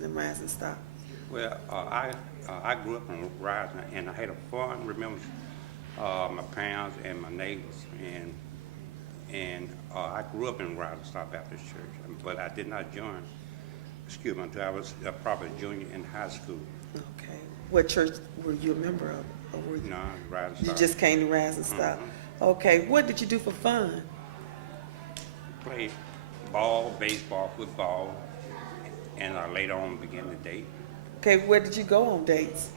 Rising and Rising Star? Well, I grew up in Rising, and I had a fond remembrance my parents and my neighbors, and I grew up in Rising Star Baptist Church, but I did not join. Excuse me, until I was probably a junior in high school. Okay. What church were you a member of? Or were you, No, Rising you Star. just came to Rising Star? Okay. What did you do for fun? Played ball, baseball, football, and later on began to date. Okay. Where did you go on dates?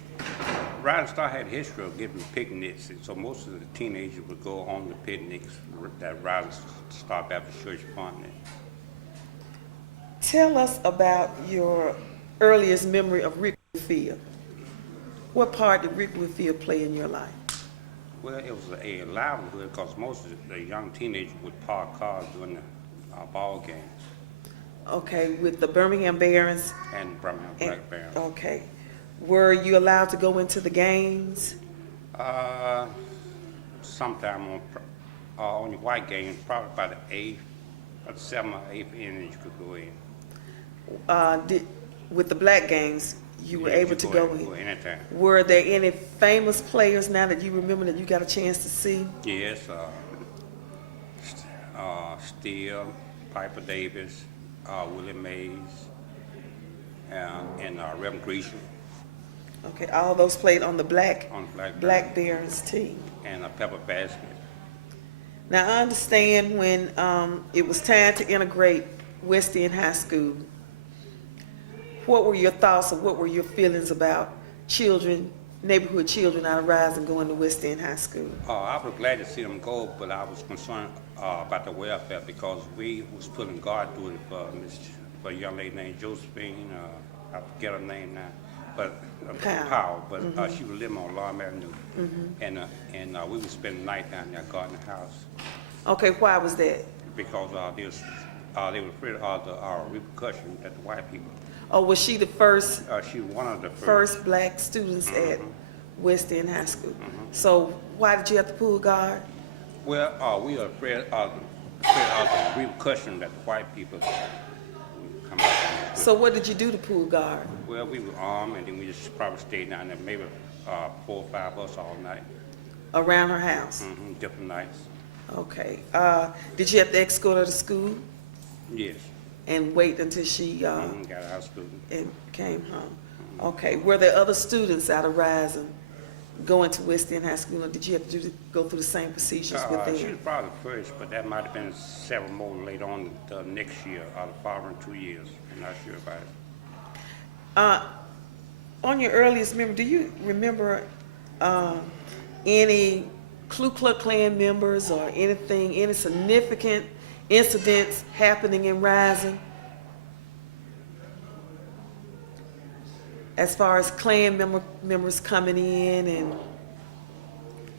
Rising Star had a history of giving picnics, and so most of the teenagers would go on the picnics that Rising Star Baptist Church funded. Tell us about your earliest memory of Rickwood Field. What part did Rickwood Field play in your life? Well, it was a livelihood because most of the young teenagers would park cars during the ball games Okay, with the Birmingham Barons. and Birmingham Black Bears. Okay. Were you allowed to go into the games? Sometime on the white games, probably by the eighth, or the seventh or eighth inning, you could go in. With the black games, you were Yeah, able you to go go in? anytime. Were there any famous players now that you remember that you got a chance to see? Yes, Steele, Piper Davis, Willie Mays, and Reverend Gresham Okay, all those played on the black on the Black Barons team. and Pepper Basket. Now, I understand when it was time to integrate West End High School, what were your thoughts or what were your feelings about children, neighborhood children out of Rising going to West End High School? I was glad to see them go, but I was concerned about the welfare because we was putting guard duty for a young lady named Josephine. I forget her name now, but Powell. But she was living on Lawrence Avenue, and we would spend the night down there guarding the house Okay, why was that? because they were afraid of the repercussions that the white people. Or was she the first She was one of the first black students at West End High School? So why did you have to pull guard? Well, we were afraid of the repercussion that the white people would come out. So what did you do to pull guard? Well, we were armed, and then we just probably stayed down there, maybe 4 or 5 of us all night, Around her house? different nights. Okay. Did you have to escort her to school Yes, and wait until she got out of school. and came home? Okay. Were there other students out of Rising going to West End High School, or did you have to go through the same procedures with She them? was probably the first, but that might have been several more later on the next year, or the following 2 years. I'm not sure about it. On your earliest memory, do you remember any Ku Klux Klan members or anything, any significant incidents happening in Rising? As far as Klan members coming in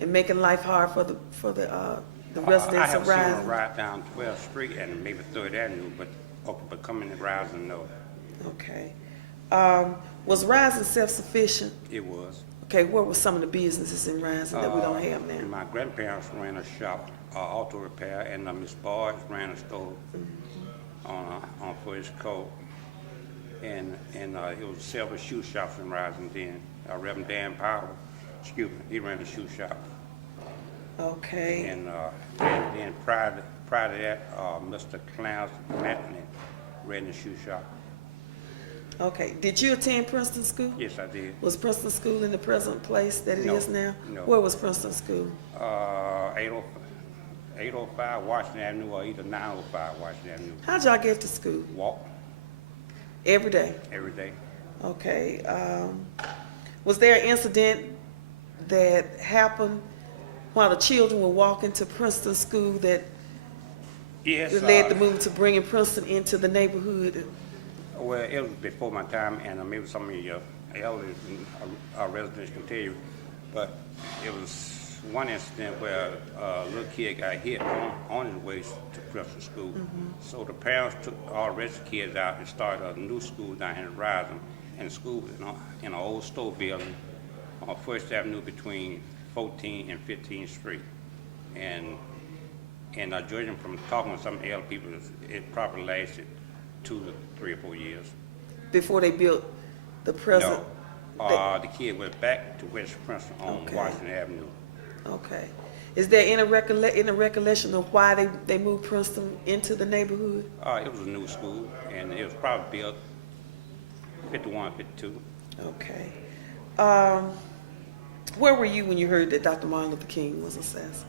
and making life hard for the I residents have of seen her Rising? ride down 12th Street and maybe 3rd Avenue, but coming to Rising, no. Okay. Was Rising self-sufficient? It was. Okay, what were some of the businesses in Rising that we don't have now? My grandparents ran a shop, auto repair, and Miss Boyd ran a store on First Court. And it was several shoe shops in Rising then. Reverend Dan Powell, excuse me, he ran a shoe shop. Okay. And then prior to that, Mr. Clarence Matlin ran the shoe shop. Okay. Did you attend Princeton School? Yes, I did. Was Princeton School in the present place that it No, is now? no. Where was Princeton School? 805 Washington Avenue or either 905 Washington Avenue. How'd y'all get to school? Walk Every day? every day. Okay. Was there an incident that happened while the children were walking to Princeton School that Yes. led the move to bringing Princeton into the neighborhood? Well, it was before my time, and maybe some of your elders and residents can tell you, but it was one incident where a little kid got hit on his way to Princeton School. So the parents took all the rest of the kids out and started a new school down here in Rising, and the school was in an old store building on First Avenue between 14th and 15th Street. And judging from talking to some elder people, it probably lasted 2 to 3 or 4 years. before they built the present? No, the kid went back to West Princeton on Okay. Washington Avenue. Okay. Is there any recollection of why they moved Princeton into the neighborhood? It was a new school, and it was probably built 51, 52. Okay. Where were you when you heard that Dr. Martin Luther King was assassinated?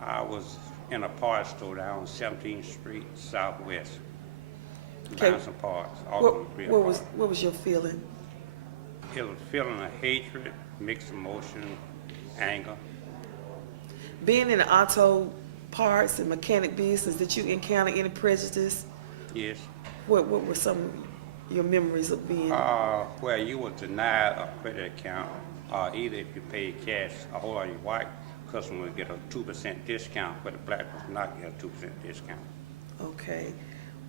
I was in a parts store down on 17th Street Southwest, Okay. buying some parts. What was your feeling? It was a feeling of hatred, mixed emotion, anger. Being in the auto parts and mechanic business, did you encounter any prejudice? Yes. What were some of your memories of being? Where you were denied a credit account, either if you paid cash, a whole lot of your white customer would get a 2% discount, but the black would not get a 2% discount. Okay.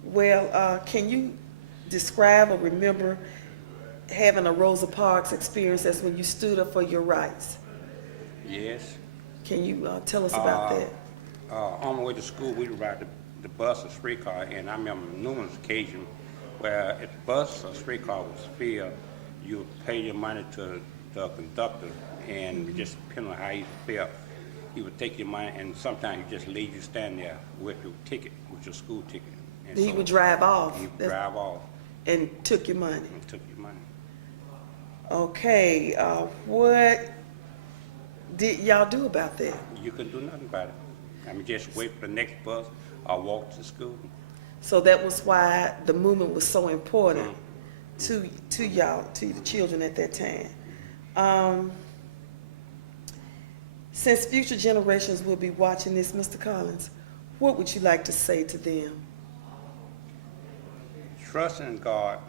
Well, can you describe or remember having a Rosa Parks experience? That's when you stood up for your rights. Yes. Can you tell us about that? On my way to school, we would ride the bus or streetcar, and I remember numerous occasions where if the bus or streetcar was filled, you would pay your money to the conductor, and just depending on how you felt, he would take your money, and sometimes he just leave you stand there with your ticket, with your school ticket. And He so would drive off. he would drive off And took your money. and took your money. Okay. What did y'all do about that? You couldn't do nothing about it. I mean, just wait for the next bus or walk to school. So that was why the movement was so important to y'all, to the children at that time. Since future generations will be watching this, Mr. Collins, what would you like to say to them? Trust in God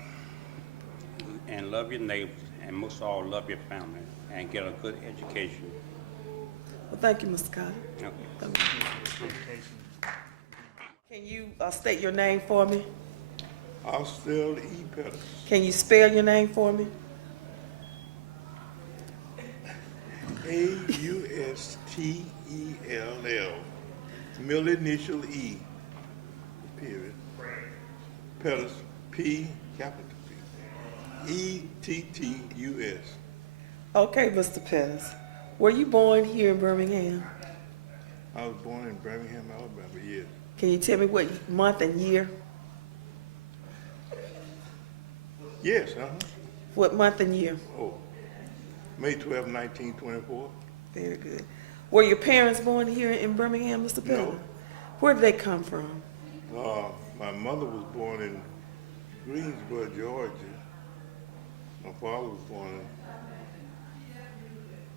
and love your neighbors, and most of all, love your family, and get a good education. Well, thank you, Mr. Collins. Okay. Can you state your name for me? Austell E. Pettis. Can you spell your name for me? Austell, middle initial E, period. Pettis, P, capital P. E-T-T-U-S. Okay, Mr. Pettis. Were you born here in Birmingham? I was born in Birmingham, Alabama, yes. Can you tell me what month and year? Yes, What month and year? Oh, May 12, 1924. Very good. Were your parents born here in Birmingham, Mr. Pettis? No. Where did they come from? My mother was born in Greensboro, Georgia. My father was born in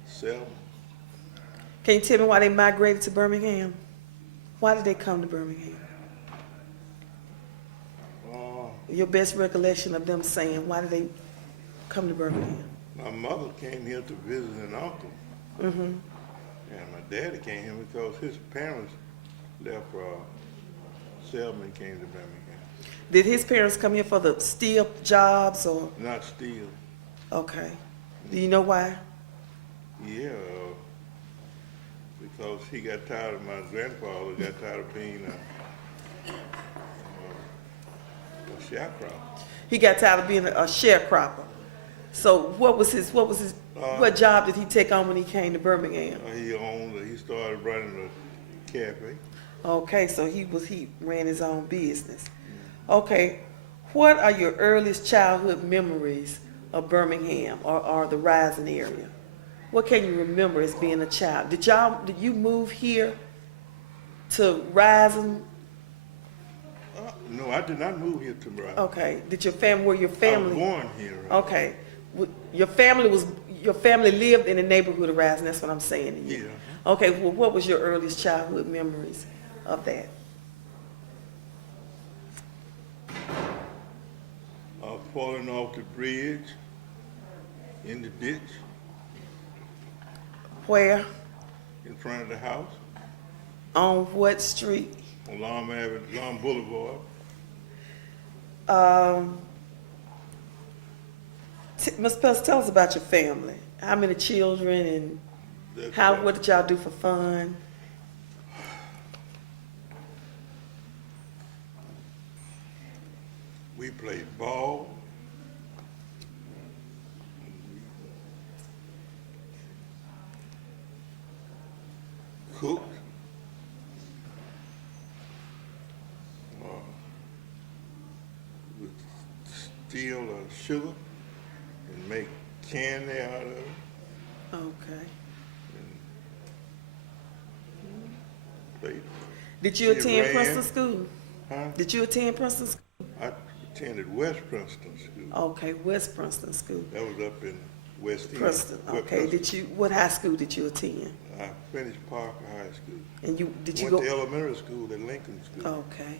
Selma. Can you tell me why they migrated to Birmingham? Why did they come to Birmingham? Your best recollection of them saying, why did they come to Birmingham? My mother came here to visit an uncle. And my daddy came here because his parents left Selma and came to Birmingham. Did his parents come here for the steel jobs or? Not still. Okay. Do you know why? Yeah, because he got tired of my grandfather, got tired of being a sharecropper. He got tired of being a sharecropper. So what job did he take on when he came to Birmingham? He started running a cafe. Okay, so he ran his own business. Okay, what are your earliest childhood memories of Birmingham or the Rising area? What can you remember as being a child? Did you move here to Rising? No, I did not move here to Rising. Okay, were your I family? was born here. Okay, your family lived in the neighborhood of Rising. That's what I'm saying to you. Yeah. Okay, well, what was your earliest childhood memories of that? Falling off the bridge in the ditch Where? in front of the house On what street? on Long Boulevard. Ms. Pelz, tell us about your family. How many children and what did y'all do for fun? We played ball. Cooked. With steal sugar and make candy out of it. Okay. Played. Did you It attend ran. Princeton School? Huh? Did you attend Princeton School? I attended West Princeton School. Okay, West Princeton School. That was up in West End. Princeton, West okay. Princeton. What high school did you attend? I finished Parker High School. And did you Went go? to elementary school at Lincoln School. Okay.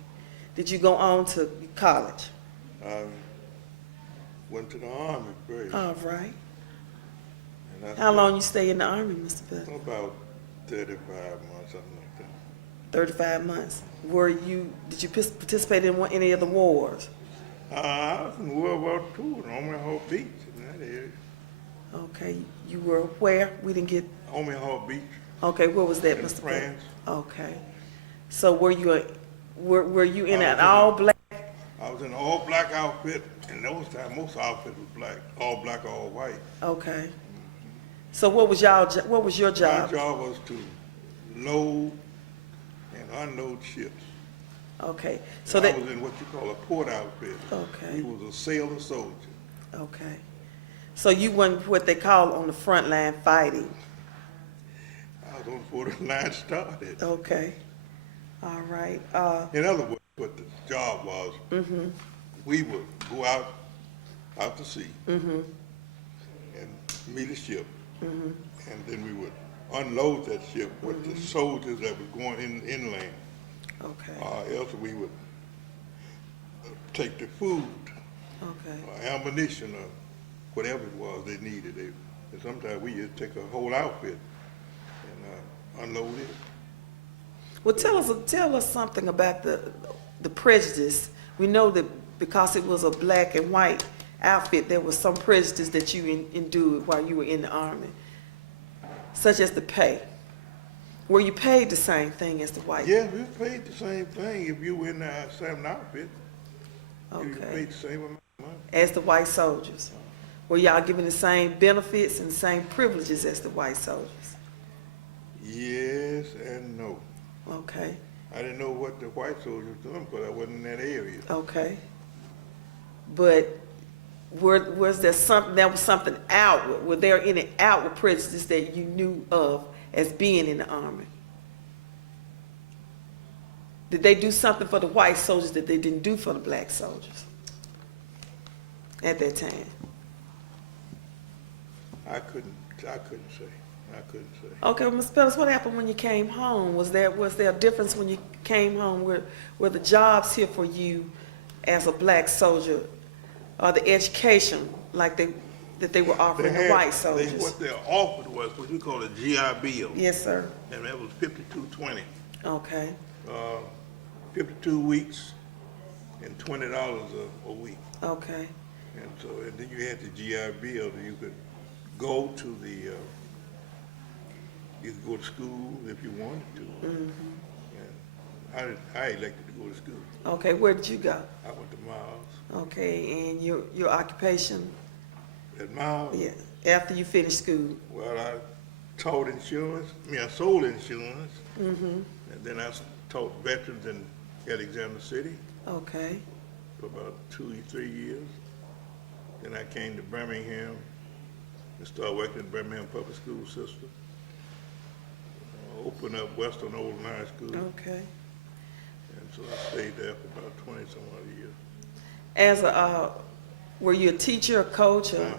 Did you go on to college? I went to the Army first. All right. And I How spent long you stay in the Army, Mr. Bell? About 35 months, something like that. 35 months. Did you participate in any of the wars? I was in World War II in Omaha Beach, in that area. Okay. You were where? We didn't get, Omaha Beach okay, where was that, in Mr. Bell? France. Okay. So were you in an I was in all black? I was in an all-black outfit, and those times most outfits was black, all white. Okay. So what was your My job? job was to load and unload ships. Okay. So I that, was in what you call a port outfit. okay. He was a sailor soldier. Okay. So you weren't what they call on the front line fighting. I was on the line started. Okay. All right. In other words, what the job was, we would go out to sea and meet a ship, and then we would unload that ship with the soldiers that was going inland. Okay. Else we would take the food, Okay. ammunition, or whatever it was they needed. And sometimes we just take a whole outfit and unload it. Well, tell us something about the prejudice. We know that because it was a black and white outfit, there was some prejudice that you endured while you were in the Army, such as the pay. Were you paid the same thing as the white? Yeah, we paid the same thing if you were in the same outfit. You Okay. paid the same amount of money. As the white soldiers? Were y'all given the same benefits and same privileges as the white soldiers? Yes and no. Okay. I didn't know what the white soldiers were doing because I wasn't in that area. Okay. But was there something outward? Were there any outward prejudice that you knew of as being in the Army? Did they do something for the white soldiers that they didn't do for the black soldiers at that time? I couldn't say. Okay, Ms. Pettis, what happened when you came home? Was there a difference when you came home? Were the jobs here for you as a black soldier, or the education like that they were offering the white soldiers? What they offered was what we call a GI Bill. Yes, sir. And that was $52.20. Okay. 52 weeks and $20 a week. Okay. And then you had the GI Bill that you could go to you could go to school if you wanted to. And I elected to go to school. Okay, where did you go? I went to Miles. Okay, and your occupation? At Miles, Yeah, after you finished school. well, I taught insurance. I sold insurance. Mm-hmm. And then I taught veterans in Alexander City Okay. for about 2 or 3 years. Then I came to Birmingham and started working in Birmingham Public School System. Opened up Western Old High School. Okay. And so I stayed there for about 20 some odd years. As were you a teacher, a coach, or?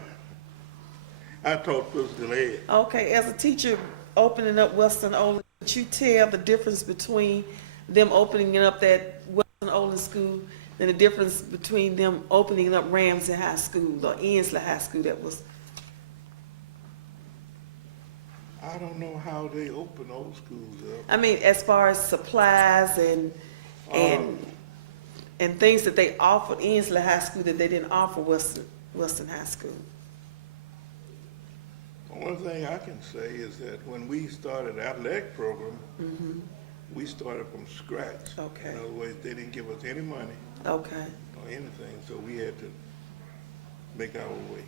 I taught physical ed. Okay, as a teacher opening up Western Olin, could you tell the difference between them opening up that Western Olin school and the difference between them opening up Ramsey High School or Ensley High School that was? I don't know how they open those schools up. I mean, as far as supplies and things that they offered Ensley High School that they didn't offer Western High School. The only thing I can say is that when we started the athletic program, we started from scratch. Okay. In other words, they didn't give us any money Okay. or anything, so we had to make our way,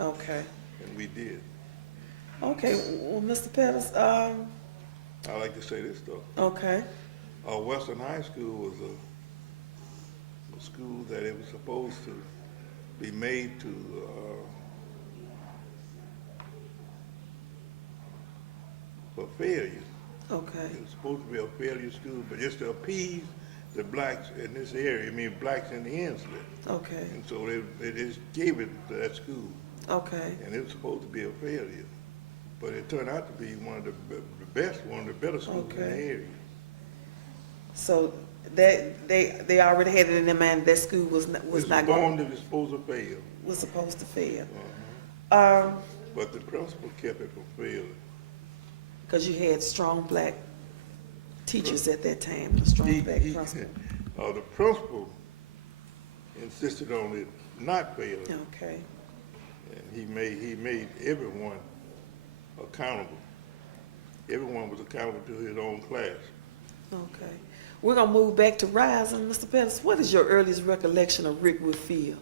Okay. and we did. Okay, well, Mr. Pettis, I like to say this though. okay, Western High School was a school that it was supposed to be made to, for failure. okay, It was supposed to be a failure school, but just to appease the blacks in this area, I mean, blacks in the Inslet. okay, And so they just gave it to that school, okay, and it was supposed to be a failure. But it turned out to be one of the best, one of the better schools in the Okay. area. so that, they already had it in their mind that school was It's not born going, that it's supposed to fail. was supposed to fail. Uh-huh. But the principal kept it from failing. Because you had strong black teachers at that time, the strong black principal. The principal insisted on it not failing, Okay, and he made everyone accountable. Everyone was accountable to his own class. okay. We're gonna move back to Rising. Mr. Pettis, what is your earliest recollection of Rickwood Field?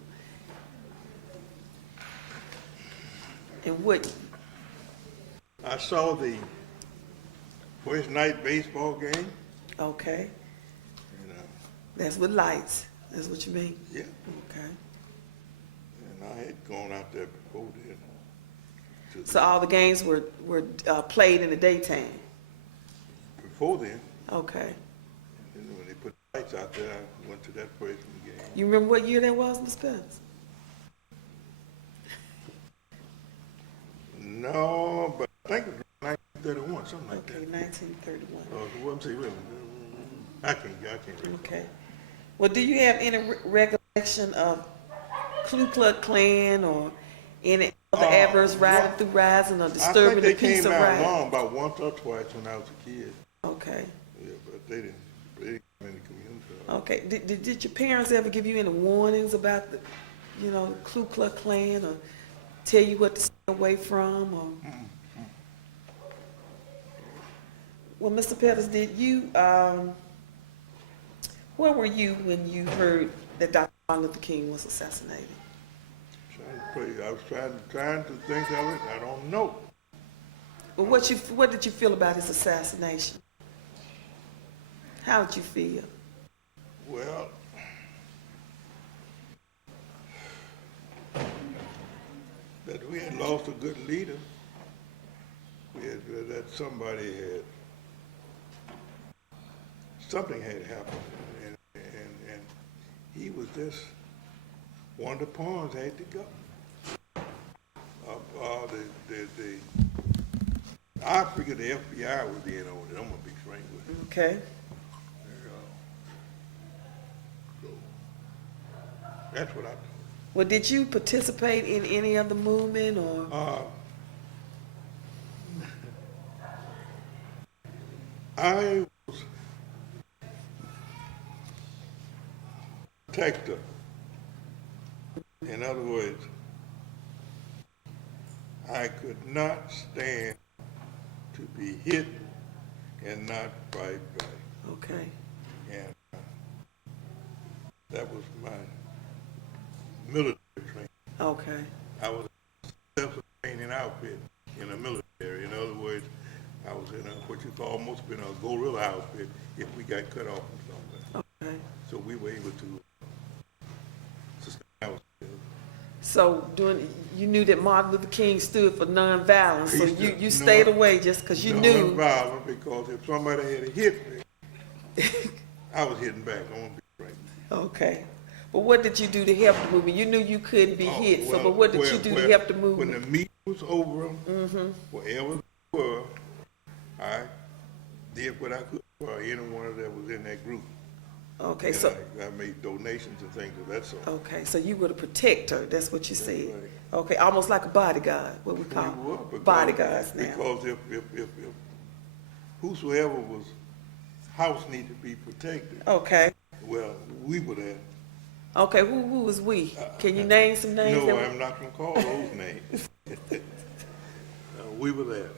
And what, I saw the first night baseball game, okay, and that's with lights, that's what you mean? yeah, Okay. and I had gone out there before then. to So all the games were played in the daytime? Before then, Okay. and when they put lights out there, I went to that first game. You remember what year that was, Ms. Pettis? No, but I think it was 1931, something like Okay, that. 1931. What I'm saying, I can't remember. Okay. Well, do you have any recollection of Ku Klux Klan or any other adverse riding through Rising or I think disturbing they the peace came of out Rising? along about once or twice when I was a kid. Okay. Yeah, but they didn't come in the community. Okay. Did your parents ever give you any warnings about the, the Ku Klux Klan or tell you what to stay away from? Or? Well, Mr. Pettis, did you, where were you when you heard that Dr. Martin Luther King was assassinated? I was trying to think of it. I don't know. Well, what did you feel about his assassination? How did you feel? Well, that we had lost a good leader. We had that something had happened, and he was just one of the pawns had to go. I figured the FBI was in on it. I'm gonna be frank with you. Okay. So that's what I. Well, did you participate in any of the movement or? I was a protector. In other words, I could not stand to be hit and not fight back. Okay. And that was my military training. Okay. I was a self-sustaining outfit in the military. In other words, I was in what you could almost been a guerrilla outfit if we got cut off from somewhere. Okay. So we were able to sustain ourselves. So you knew that Martin Luther King stood for nonviolence, so He stood- you stayed away just because you knew. Non-violent, because if somebody had hit me, I was hitting back. I want to be frank. Okay. But what did you do to help the movement? You knew you couldn't be hit, so but what did you do to help the When movement? the meeting was over, wherever they were, I did what I could for anyone that was in that group. Okay, And so I made donations and things of that sort. okay, so you were the protector. That's what you said. right. Okay, almost like a bodyguard. What we call We were, because- bodyguards now. Because if whosoever was house needed to be protected, Okay. well, we were there. Okay, who was we? Can you name some names? No, that I'm not gonna call those names. We were there.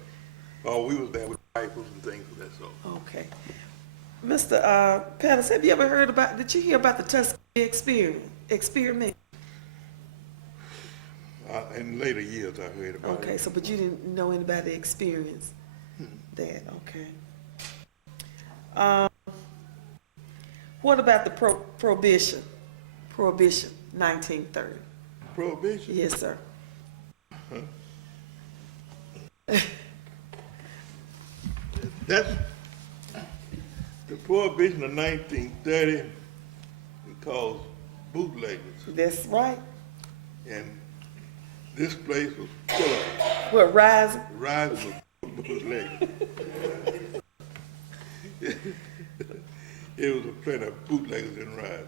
Oh, we was there with rifles and things of that sort. Okay. Mr. Pettis, have you ever did you hear about the Tuskegee experience? experiment? In later years, I heard about Okay, it. so, but you didn't know anybody experienced that, okay. What about the prohibition? Prohibition, 1930. Prohibition? Yes, sir. That's, the prohibition of 1930 caused bootleggers, That's right. and this place was full of What, rising? rising of bootleggers. It was a plenty of bootleggers in Rising.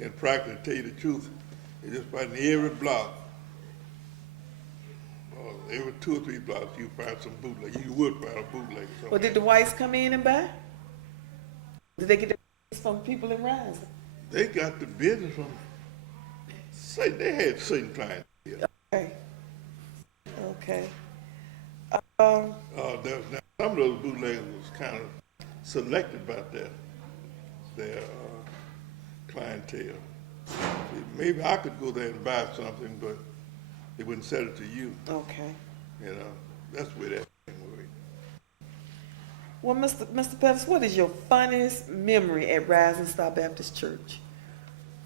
And practically, to tell you the truth, it just about in every block, every 2 or 3 blocks, you find some bootleg. You would find a bootleg somewhere. Well, did the whites come in and buy? Did they get the business from people in Rising? They got the business from, say, they had certain clients here. Okay. Okay. Now, some of those bootleggers was kind of selected about their clientele. Maybe I could go there and buy something, but they wouldn't sell it to you. Okay. You know, that's where that thing was. Well, Mr. Pettis, what is your funniest memory at Rising Star Baptist Church?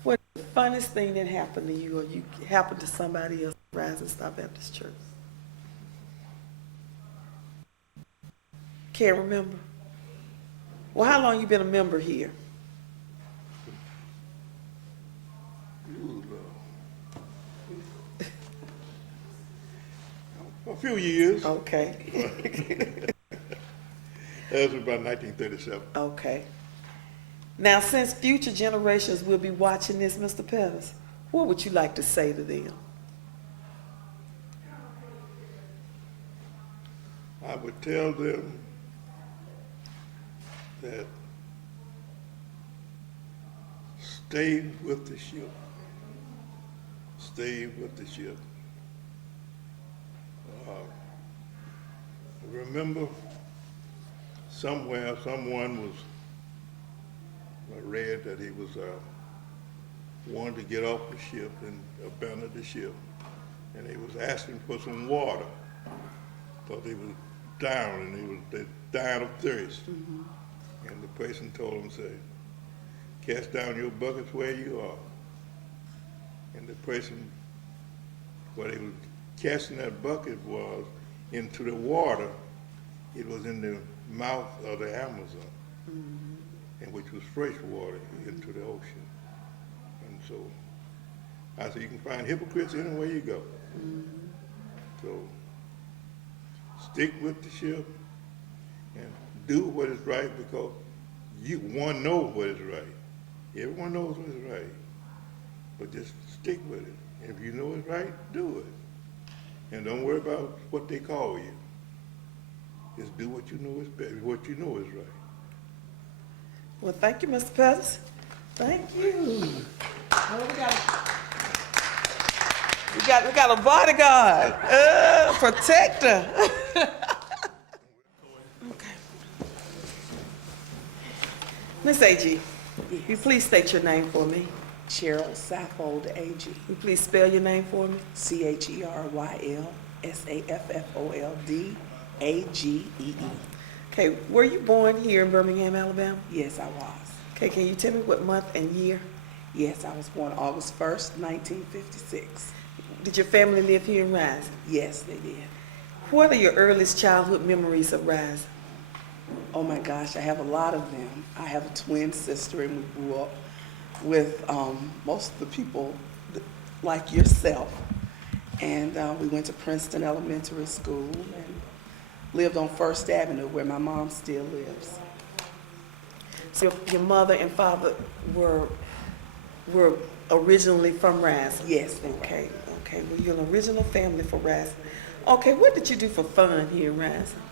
What is the funniest thing that happened to you or you happened to somebody else at Rising Star Baptist Church? Can't remember? Well, how long you been a member here? Ooh, Lord. A few years. Okay. That was about 1937. Okay. Now, since future generations will be watching this, Mr. Pettis, what would you like to say to them? I would tell them that stay with the ship. Stay with the ship. Remember, somewhere someone was, I read that he was wanted to get off the ship and abandon the ship, and he was asking for some water because he was down and they died of thirst. Mm-hmm. And the person told him, say, cast down your buckets where you are. And the person, what he was casting that bucket was into the water. It was in the mouth of the Amazon, mm-hmm. and which was fresh water into the ocean. And so I said, you can find hypocrites anywhere you go. Mm-hmm. So stick with the ship and do what is right, because one knows what is right. Everyone knows what is right. But just stick with it. And if you know it's right, do it. And don't worry about what they call you. Just do what you know is better, what you know is right. Well, thank you, Mr. Pettis. Thank you. Oh, we got a bodyguard, protector. Okay. Miss A.G., will you please state your name for me? Cheryl Saffold, A.G. Will you please spell your name for me? Cheryl Saffold, A-G-E-E. Okay, were you born here in Birmingham, Alabama? Yes, I was. Okay, can you tell me what month and year? Yes, I was born August 1st, 1956. Did your family live here in Rising? Yes, they did. What are your earliest childhood memories of Rising? Oh my gosh, I have a lot of them. I have a twin sister, and we grew up with most of the people like yourself. And we went to Princeton Elementary School and lived on First Avenue, where my mom still lives. So your mother and father were originally from Rising? Yes, they were. Okay, well, you're an original family for Rising. Okay, what did you do for fun here in Rising?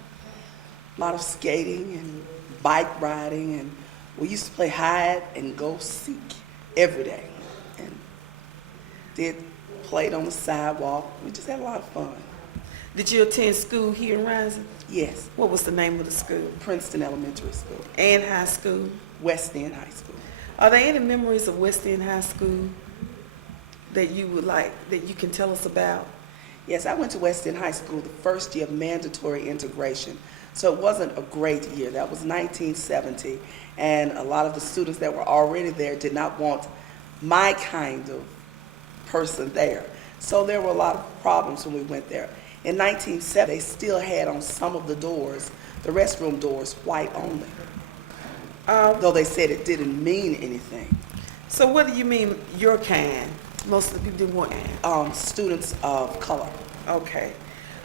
A lot of skating and bike riding, and we used to play hide and go seek every day, and played on the sidewalk. We just had a lot of fun. Did you attend school here in Rising? Yes, What was the name of the school? Princeton Elementary School, And high school? West End High School. Are there any memories of West End High School that you would like, that you can tell us about? Yes, I went to West End High School the first year of mandatory integration. So it wasn't a great year. That was 1970. And a lot of the students that were already there did not want my kind of person there. So there were a lot of problems when we went there. In 1970, they still had on some of the doors, the restroom doors, white only. Though they said it didn't mean anything. So what do you mean, your kind? Most of the people didn't want kind. Students of color. Okay.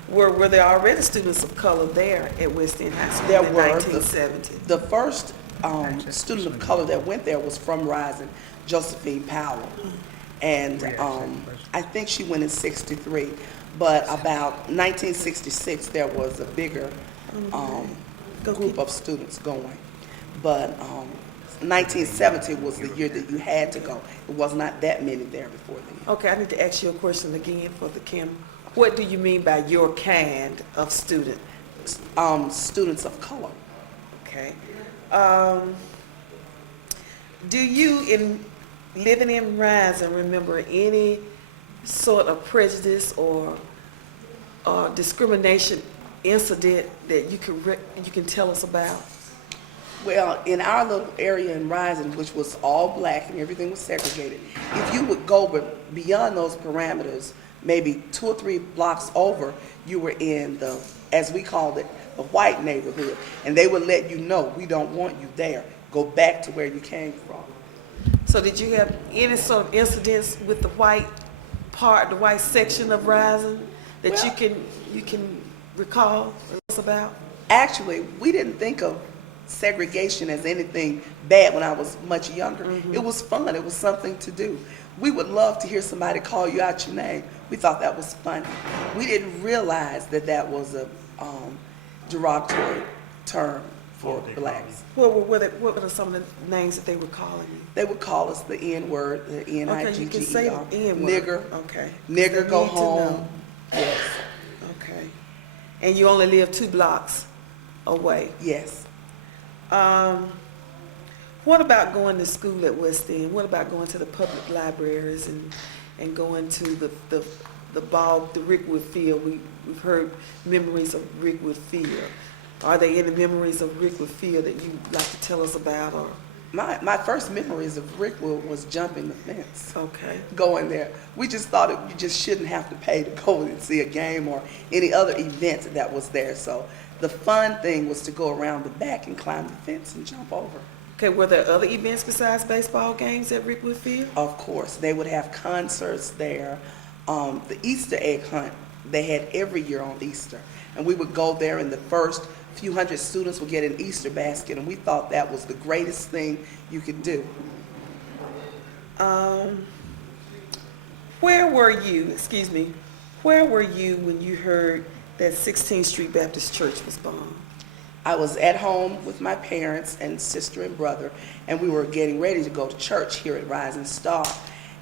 Were there already students of color there at West End High School There in were. 1970? The first student of color that went there was from Rising, Josephine Powell. And I think she went in 63. But about 1966, there was a bigger group of students going. But 1970 was the year that you had to go. It was not that many there before then. Okay, I need to ask you a question again for the camera. What do you mean by your kind of student? Students of color. Okay. Do you, in living in Rising, remember any sort of prejudice or discrimination incident that you can tell us about? Well, in our little area in Rising, which was all black and everything was segregated, if you would go beyond those parameters, maybe 2 or 3 blocks over, you were in the, as we called it, the white neighborhood. And they would let you know, we don't want you there. Go back to where you came from. So did you have any sort of incidents with the white part, the white section of Rising that Well, you can recall us about? Actually, we didn't think of segregation as anything bad when I was much younger. It was fun. It was something to do. We would love to hear somebody call you out your name. We thought that was funny. We didn't realize that that was a derogatory term for blacks. What were some of the names that they were calling you? They would call us the N-word, the N-I-G-G-E-R. Okay, you can say the N-word. Nigger. Okay. Nigger, They go need to home. know. Yes. Okay. And you only live 2 blocks away. Yes. What about going to school at West End? What about going to the public libraries and going to the ball, the Rickwood Field? We've heard memories of Rickwood Field. Are there any memories of Rickwood Field that you'd like to tell us about? Or My first memories of Rickwood was jumping the fence. okay, Going there. We just thought you just shouldn't have to pay to go and see a game or any other event that was there. So the fun thing was to go around the back and climb the fence and jump over. okay. Were there other events besides baseball games at Rickwood Field? Of course, they would have concerts there. The Easter egg hunt they had every year on Easter. And we would go there, and the first few hundred students would get an Easter basket, and we thought that was the greatest thing you could do. Where were you when you heard that 16th Street Baptist Church was bombed? I was at home with my parents and sister and brother, and we were getting ready to go to church here at Rising Star.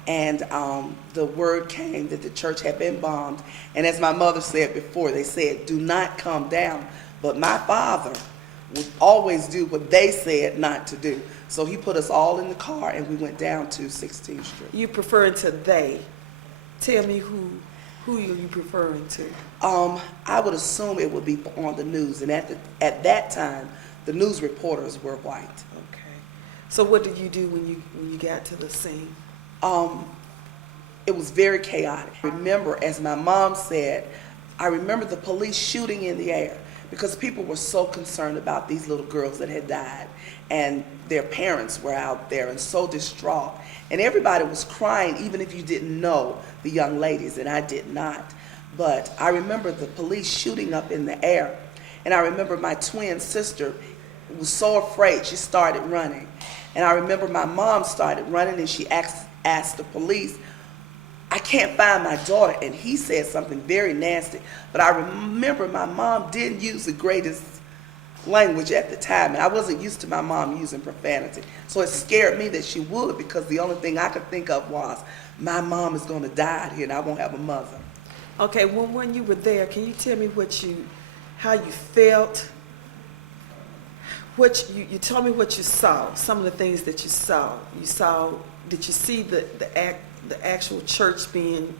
And the word came that the church had been bombed. And as my mother said before, they said, do not come down. But my father would always do what they said not to do. So he put us all in the car, and we went down to 16th Street. You preferring to they. Tell me who are you preferring to? I would assume it would be on the news. And at that time, the news reporters were white. Okay. So what did you do when you got to the scene? It was very chaotic. I remember, as my mom said, I remember the police shooting in the air because people were so concerned about these little girls that had died, and their parents were out there and so distraught. And everybody was crying, even if you didn't know the young ladies, and I did not. But I remember the police shooting up in the air, and I remember my twin sister was so afraid she started running. And I remember my mom started running, and she asked the police, I can't find my daughter. And he said something very nasty. But I remember my mom didn't use the greatest language at the time, and I wasn't used to my mom using profanity. So it scared me that she would, because the only thing I could think of was, my mom is going to die out here and I won't have a mother. Okay, when you were there, can you tell me how you felt? You told me what you saw, some of the things that you saw. Did you see the the actual church being,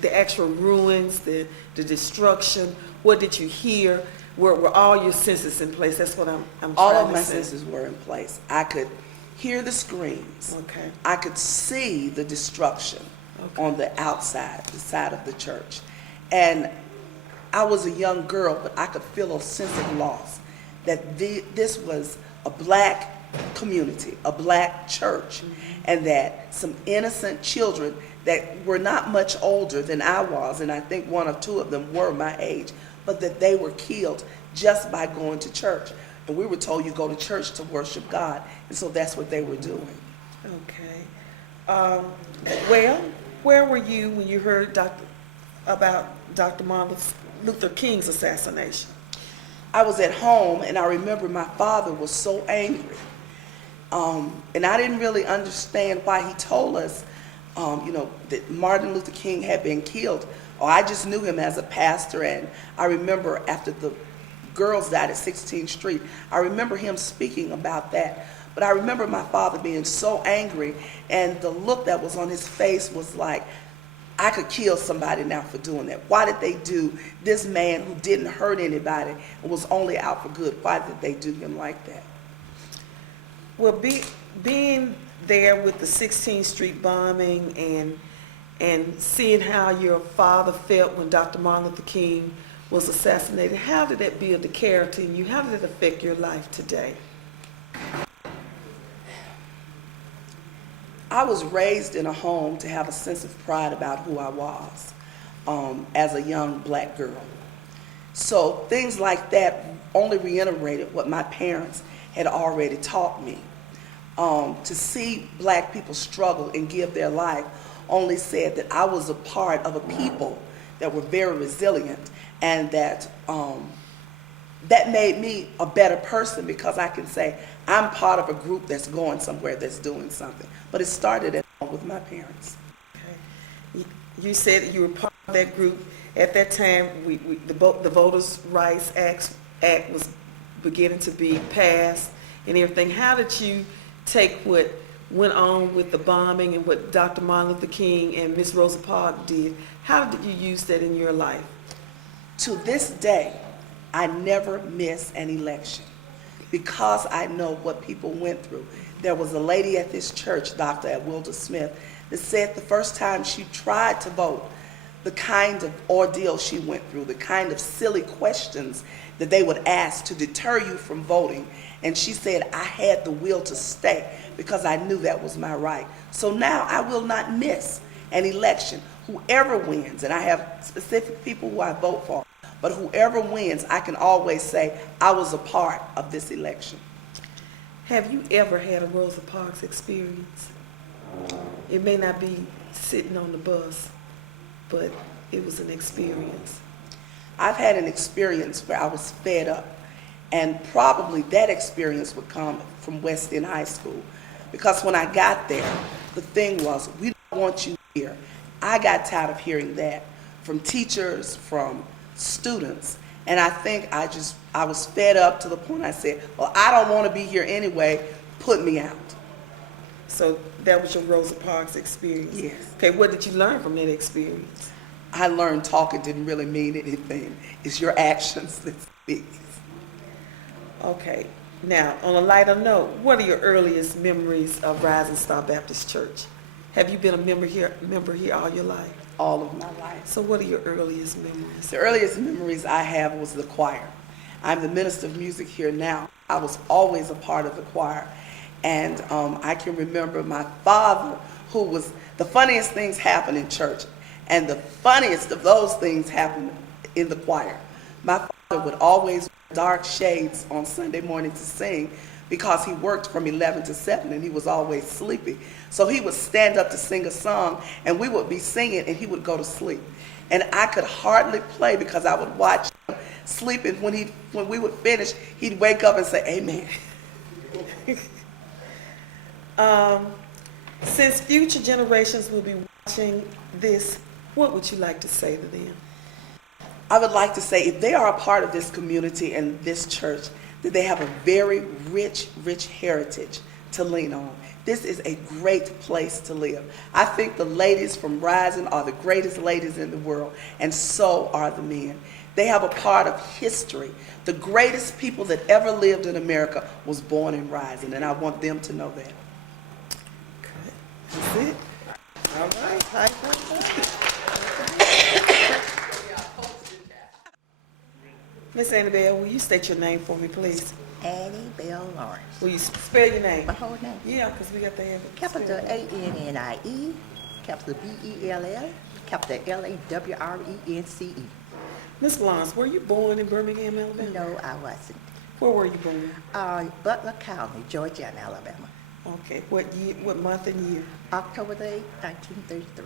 the actual ruins, the destruction? What did you hear? Were all your senses in place? That's what I'm trying to say. All of my senses were in place. I could hear the screams. Okay. I could see the destruction Okay. on the outside, the side of the church. And I was a young girl, but I could feel a sense of loss that this was a black community, a black church, and that some innocent children that were not much older than I was, and I think one or two of them were my age, but that they were killed just by going to church. And we were told you go to church to worship God, and so that's what they were doing. Okay. Well, where were you when you heard about Dr. Martin Luther King's assassination? I was at home, and I remember my father was so angry. And I didn't really understand why he told us, that Martin Luther King had been killed. Or I just knew him as a pastor, and I remember after the girls died at 16th Street, I remember him speaking about that. But I remember my father being so angry, and the look that was on his face was like, I could kill somebody now for doing that. Why did they do this man who didn't hurt anybody and was only out for good? Why did they do him like that? Well, being there with the 16th Street bombing and seeing how your father felt when Dr. Martin Luther King was assassinated, how did that build the character in you? How did it affect your life today? I was raised in a home to have a sense of pride about who I was as a young black girl. So things like that only reiterated what my parents had already taught me. To see black people struggle and give their life only said that I was a part of a people that were very resilient, and that that made me a better person, because I can say I'm part of a group that's going somewhere, that's doing something. But it started at home with my parents. Okay. You said that you were part of that group. At that time, the Voters' Rights Act was beginning to be passed and everything. How did you take what went on with the bombing and what Dr. Martin Luther King and Miss Rosa Parks did? How did you use that in your life? To this day, I never miss an election because I know what people went through. There was a lady at this church, Dr. Edwilda Smith, that said the first time she tried to vote, the kind of ordeal she went through, the kind of silly questions that they would ask to deter you from voting. And she said, I had the will to stay because I knew that was my right. So now I will not miss an election. Whoever wins, and I have specific people who I vote for, but whoever wins, I can always say I was a part of this election. Have you ever had a Rosa Parks experience? It may not be sitting on the bus, but it was an experience. I've had an experience where I was fed up, and probably that experience would come from West End High School, because when I got there, the thing was, we don't want you here. I got tired of hearing that from teachers, from students, and I think I was fed up to the point I said, well, I don't want to be here anyway, put me out. So that was your Rosa Parks experience? Yes. Okay, what did you learn from that experience? I learned talking didn't really mean anything. It's your actions that speak. Okay, now on a lighter note, what are your earliest memories of Rising Star Baptist Church? Have you been a member here all your life? All of my life. So what are your earliest memories? The earliest memories I have was the choir. I'm the minister of music here now. I was always a part of the choir. And I can remember my father, who was, the funniest things happen in church. And the funniest of those things happened in the choir. My father would always wear dark shades on Sunday morning to sing, because he worked from 11 to 7 and he was always sleepy. So he would stand up to sing a song and we would be singing and he would go to sleep. And I could hardly play because I would watch him sleeping. When we would finish, he'd wake up and say, amen. Since future generations will be watching this, what would you like to say to them? I would like to say, if they are a part of this community and this church, that they have a very rich, rich heritage to lean on. This is a great place to live. I think the ladies from Rising are the greatest ladies in the world, and so are the men. They have a part of history. The greatest people that ever lived in America was born in Rising, and I want them to know that. That's it. All right. High five. Miss Annabelle, will you state your name for me, please? Annie Bell Lawrence. Will you spell your name? My whole name. Yeah, because we got to have it. Capital spelled. A-N-N-I-E, capital B-E-L-L, capital L-A-W-R-E-N-C-E. Miss Lawrence, were you born in Birmingham, Alabama? No, I wasn't. Where were you born? Butler County, Georgia and Alabama. Okay. What year? What month and year? October the 8th, 1933.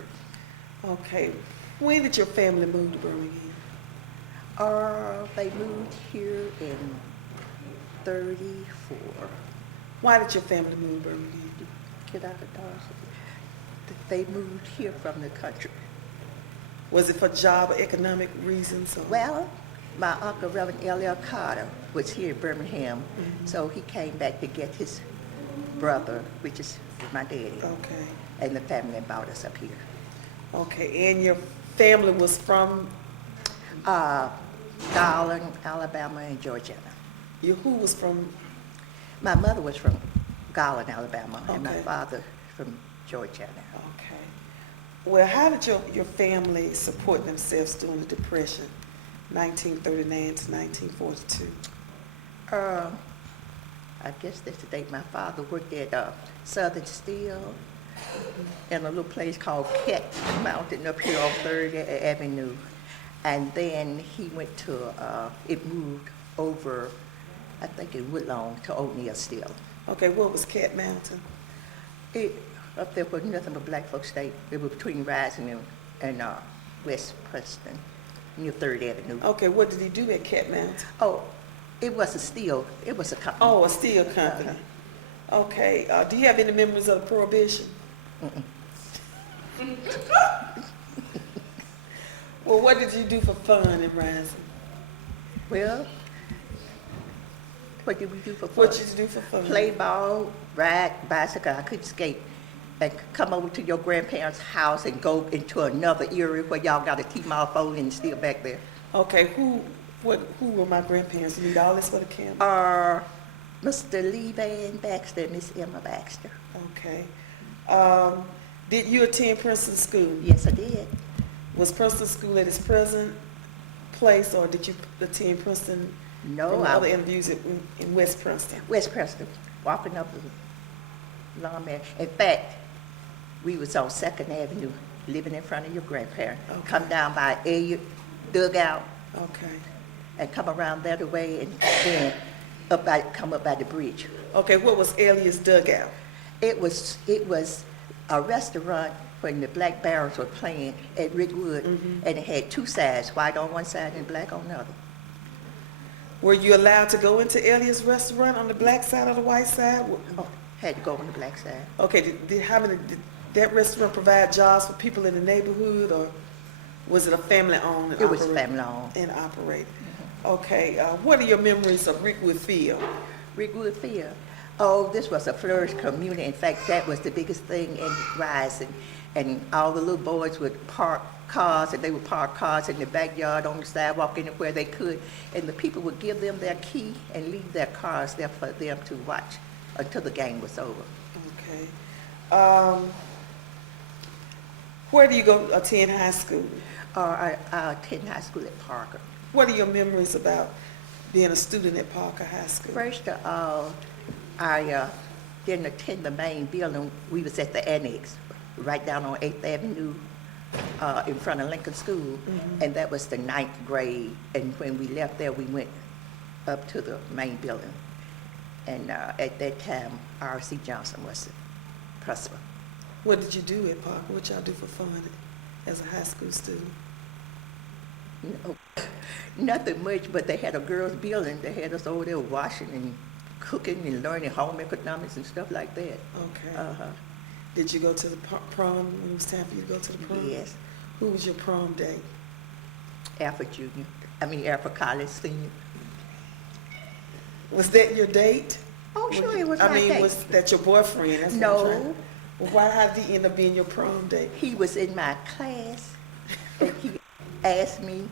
Okay. When did your family move to Birmingham? They moved here in 34. Why did your family move to Birmingham? Get out of Dodge. They moved here from the country. Was it for job or economic reasons? Or? Well, my uncle, Reverend L.L. Carter, was here in Birmingham, so he came back to get his brother, which is my daddy, Okay. and the family brought us up here. Okay. And your family was from Garland, Alabama, and Georgiana. who was from? My mother was from Garland, Alabama, and my Okay. father from Georgiana. Okay. Well, how did your family support themselves during the Depression, 1939 to 1942? I guess that's the date my father worked at Southern Steel in a little place called Keck Mountain up here on 3rd Avenue. And then he went to, it moved over, I think in Woodlawn to O'Neill Steel. Okay, what was Cat Mountain? Up there was nothing but black folks stayed. It was between Rising and West Preston, near 3rd Avenue. Okay, what did he do at Cat Mountain? Oh, it was a steel, it was a company. Oh, a steel company. Okay, do you have any memories of the Prohibition? Well, what did you do for fun in Rising? Well, what did we do for fun? What did you do for fun? Play ball, ride bicycle. I couldn't skate. And come over to your grandparents' house and go into another area where y'all got a T-mile fold and still back there. Okay, who were my grandparents? You need all this for the camera? Mr. Lee Van Baxter and Miss Emma Baxter. Okay. Did you attend Princeton School? Yes, I did. Was Princeton School at its present place, or did you attend Princeton No, from I other interviews in West Princeton? West Preston, walking up the Lawman. In fact, we was on 2nd Avenue, living in front of your grandparents. Okay. Come down by a dugout Okay. and come around the other way and then come up by the bridge. Okay, what was Elias Dugout? It was a restaurant when the Black Barons were playing at Rickwood, and it had two sides, white on one side and black on the other. Were you allowed to go into Elias restaurant on the black side or the white side? Oh, had to go on the black side. Okay, did that restaurant provide jobs for people in the neighborhood, or was it a family-owned? and It was operated- family-owned. And operated. Okay, what are your memories of Rickwood Field? Rickwood Field. Oh, this was a flourished community. In fact, that was the biggest thing in Rising. And all the little boys would park cars, and they would park cars in the backyard, on the sidewalk, anywhere they could. And the people would give them their key and leave their cars there for them to watch until the game was over. Okay. Where do you go attend high school? I attended high school at Parker. What are your memories about being a student at Parker High School? First of all, I didn't attend the main building. We was at the annex, right down on 8th Avenue, in front of Lincoln School, and that was the 9th grade. And when we left there, we went up to the main building. And at that time, R.C. Johnson was the principal. What did you do at Parker? What y'all do for fun as a high school student? No, nothing much, but they had a girls' building. They had us over there washing and cooking and learning home economics and stuff like that. Okay. Uh-huh. Did you go to the prom when it was time for you to go to the prom? Yes. Who was your prom date? Alfred College Senior. Was that your date? Oh, sure, it was I my mean, date. was that your boyfriend? That's what I'm No. trying- Well, how did he end up being your prom date? He was in my class, and he asked me,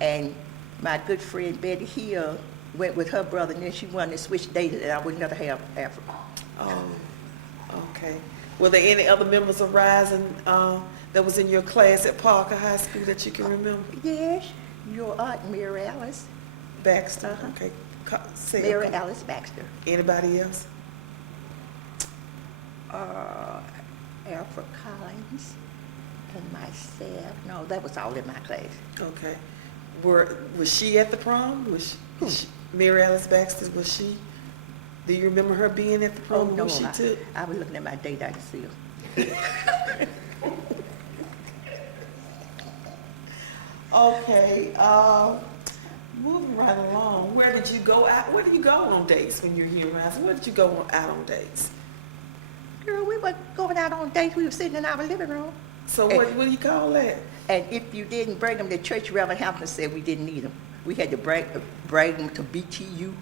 and my good friend Betty Hill went with her brother, and then she wanted to switch dates, and I would never have Africa. Oh, okay. Were there any other members of Rising that was in your class at Parker High School that you can remember? Yes, your aunt Mary Alice, Baxter? Uh-huh. Okay. Say Mary okay. Alice Baxter, Anybody else? Alfred Collins, and myself. No, that was all in my class. Okay. Was she at the prom? Mary Alice Baxter, was she? Do you remember her being at the Oh, prom? no, Who she took? I was looking at my date, I could see her. Okay, moving right along, where did you go out, where do you go on dates when you're here in Rising? Where did you go out on dates? Girl, we were going out on dates, we were sitting in our living room. So what do you call that? And if you didn't bring them to church, Reverend Hampton said we didn't need them. We had to bring them to BTU.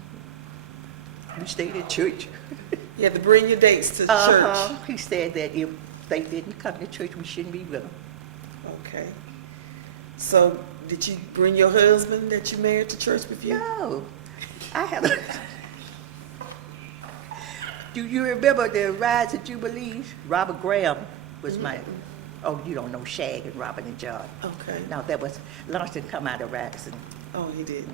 We stayed at church. You had to bring your dates to Uh-huh. church. He said that if they didn't come to church, we shouldn't be with them. Okay. So did you bring your husband that you married to church with you? No, I have. Do you remember the Rise of Jubilees? Robert Graham was my. Oh, you don't know Shag and Robert and John. Okay. No, that was Langston come out of Radisson. Oh, he did.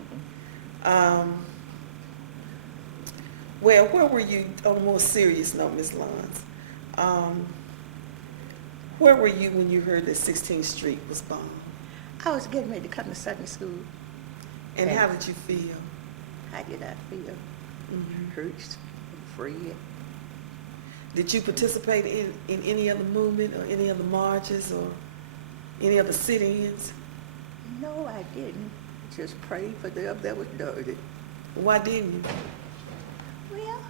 Well, where were you, on a more serious note, Ms. Lawrence? Where were you when you heard that 16th Street was bombed? I was getting ready to come to Sunday school. And Okay. how did you feel? How did I feel? Hurt, afraid. Did you participate in any other movement or any other marches or any other sit-ins? No, I didn't. Just prayed for them that was dirty. Why didn't you? Well,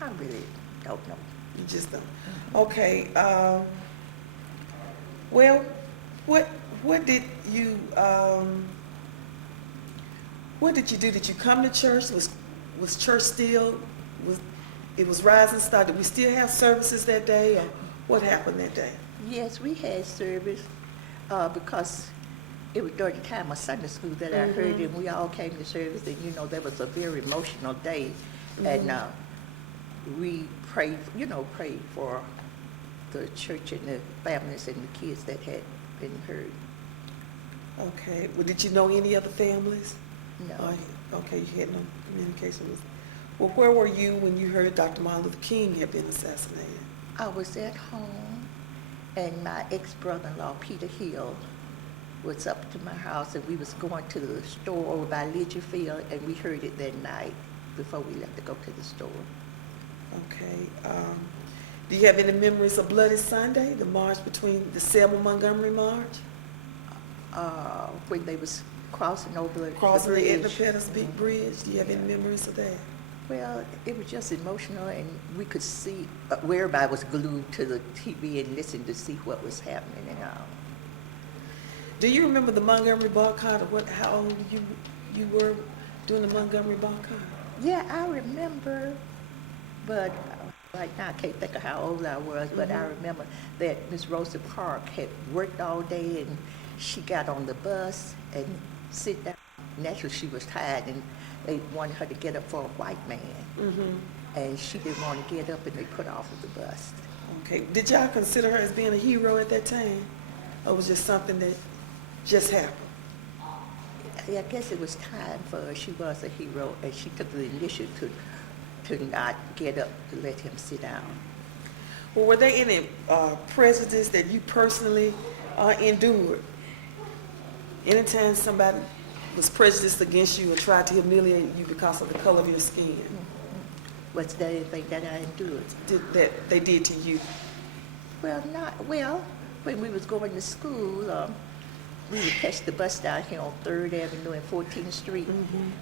I really don't know. You just don't. Okay. Well, what did you do? Did you come to church? Was church still it was Rising Star? Did we still have services that day, or what happened that day? Yes, we had service because it was during the time of Sunday school that I heard it. We all came to service, and that was a very emotional day, and we prayed for the church and the families and the kids that had been hurt. Okay. Well, did you know any other families? No. Okay, you had no communication with. Well, where were you when you heard Dr. Martin Luther King had been assassinated? I was at home, and my ex-brother-in-law, Peter Hill, was up to my house, and we was going to the store over by Lidgerfield, and we heard it that night before we left to go to the store. Okay. Do you have any memories of Bloody Sunday, the march between the Selma Montgomery March? When they was crossing over Crossing the the bridge. Edna Pettus Big Bridge? Do you have any memories of that? Well, it was just emotional, and we could see where everybody was glued to the TV and listened to see what was happening and all. Do you remember the Montgomery boycott, or how old you were during the Montgomery boycott? Yeah, I remember, but right now I can't think of how old I was, but I remember that Miss Rosa Park had worked all day, and she got on the bus and sit down. Naturally, she was tired, and they wanted her to get up for a white man. And she didn't want to get up, and they put her off of the bus. Okay. Did y'all consider her as being a hero at that time? Or was it just something that just happened? I guess it was time for her. She was a hero, and she took the initiative to not get up, to let him sit down. Well, were there any prejudice that you personally endured? Anytime somebody was prejudiced against you or tried to humiliate you because of the color of your skin, Was there anything that I endured? that they did to you? Well, when we was going to school, we would catch the bus down here on 3rd Avenue and 14th Street.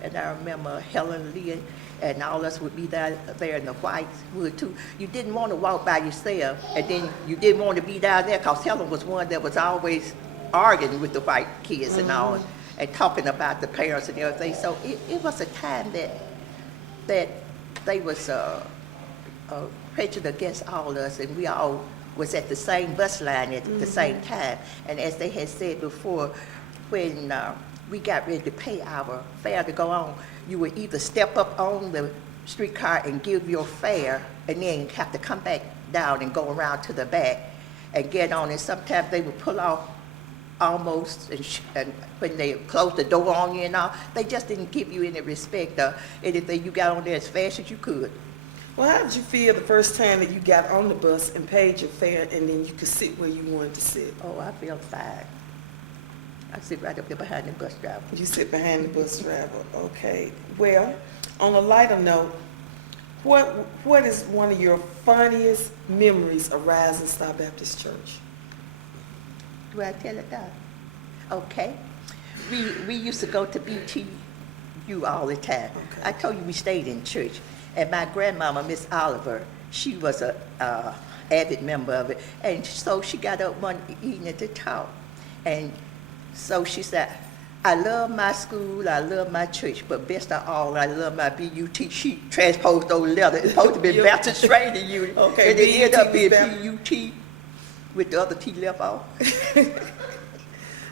And I remember Helen Lee and all us would be there in the whites would too. You didn't want to walk by yourself, and then you didn't want to be down there because Helen was one that was always arguing with the white kids and all, and talking about the parents and everything. So it was a time that that they was prejudiced against all of us, and we all was at the same bus line at the same time. And as they had said before, when we got ready to pay our fare to go on, you would either step up on the streetcar and give your fare, and then have to come back down and go around to the back and get on. And sometimes they would pull off almost, and when they closed the door on you and all, they just didn't give you any respect or anything. You got on there as fast as you could. Well, how did you feel the first time that you got on the bus and paid your fare and then you could sit where you wanted to sit? Oh, I feel fine. I sit right up there behind the bus driver. You sit behind the bus driver, okay. Well, on a lighter note, what is one of your funniest memories of Rising Star Baptist Church? Do I tell it now? Okay. We used to go to BTU all the time. Okay. I told you we stayed in church. And my grandmama, Miss Oliver, she was a avid member of it. And so she got up one evening to talk. And so she said, I love my school, I love my church, but best of all, I love my BUT. She transposed those letters. It's supposed to be Baptist Training Unit. Okay, And it ended up being BUT BUT with the other T left off.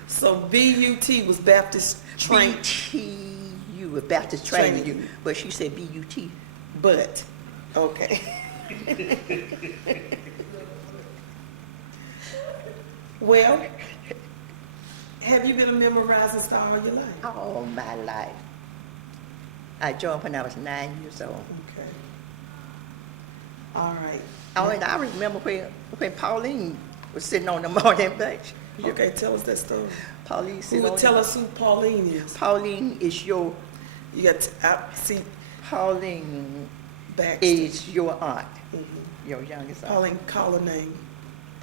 So BUT was Baptist Train, BTU, a Baptist Training Training. Unit, but she said BUT. but, okay. Well, have you been a member of Rising Star all your life? All my life. I joined when I was 9 years old. Okay. All right. Oh, and I remember when Pauline was sitting on the morning bench. Okay, tell us that story. Pauline Who sitting would on tell the- us who Pauline is? Pauline is your, You got, see, Pauline Baxter. is your aunt, Mhm. your youngest aunt. Pauline, call her name.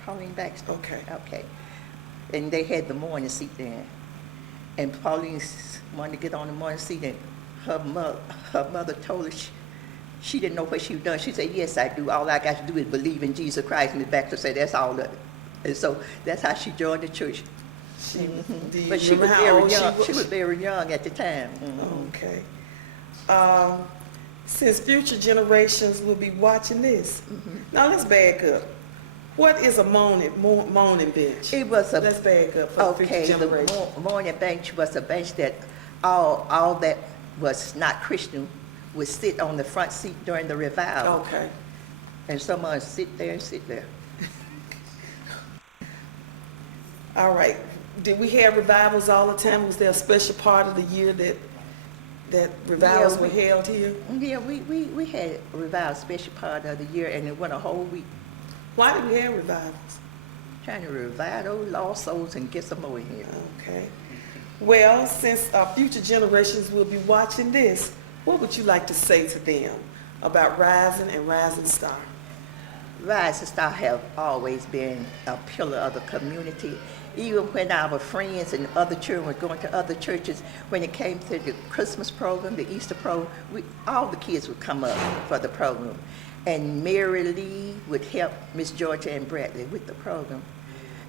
Pauline Baxter. Okay. Okay. And they had the morning seat there. And Pauline wanted to get on the morning seat, and her mother told her she didn't know what she was doing. She said, yes, I do. All I got to do is believe in Jesus Christ. And Ms. Baxter said, that's all of it. And so that's how she joined the church. She, do you But she remember was how very old young. she She was? was very young at the time. Okay. Since future generations will be watching this, now let's back up. What is a moaning bench? It was a, Let's back up for the okay, future the generation. morning bench was a bench that all that was not Christian would sit on the front seat during the revival. Okay. And someone would sit there and sit there. All right. Did we have revivals all the time? Was there a special part of the year that revivals Yeah, were held here? Yeah, we had a revival special part of the year, and it went a whole week Why did we have revivals? trying to revive those lost souls and get some more in here. Okay. Well, since our future generations will be watching this, what would you like to say to them about Rising and Rising Star? Rising Star have always been a pillar of the community. Even when our friends and other children were going to other churches, when it came to the Christmas program, the Easter program, all the kids would come up for the program. And Mary Lee would help Miss Georgia and Bradley with the program.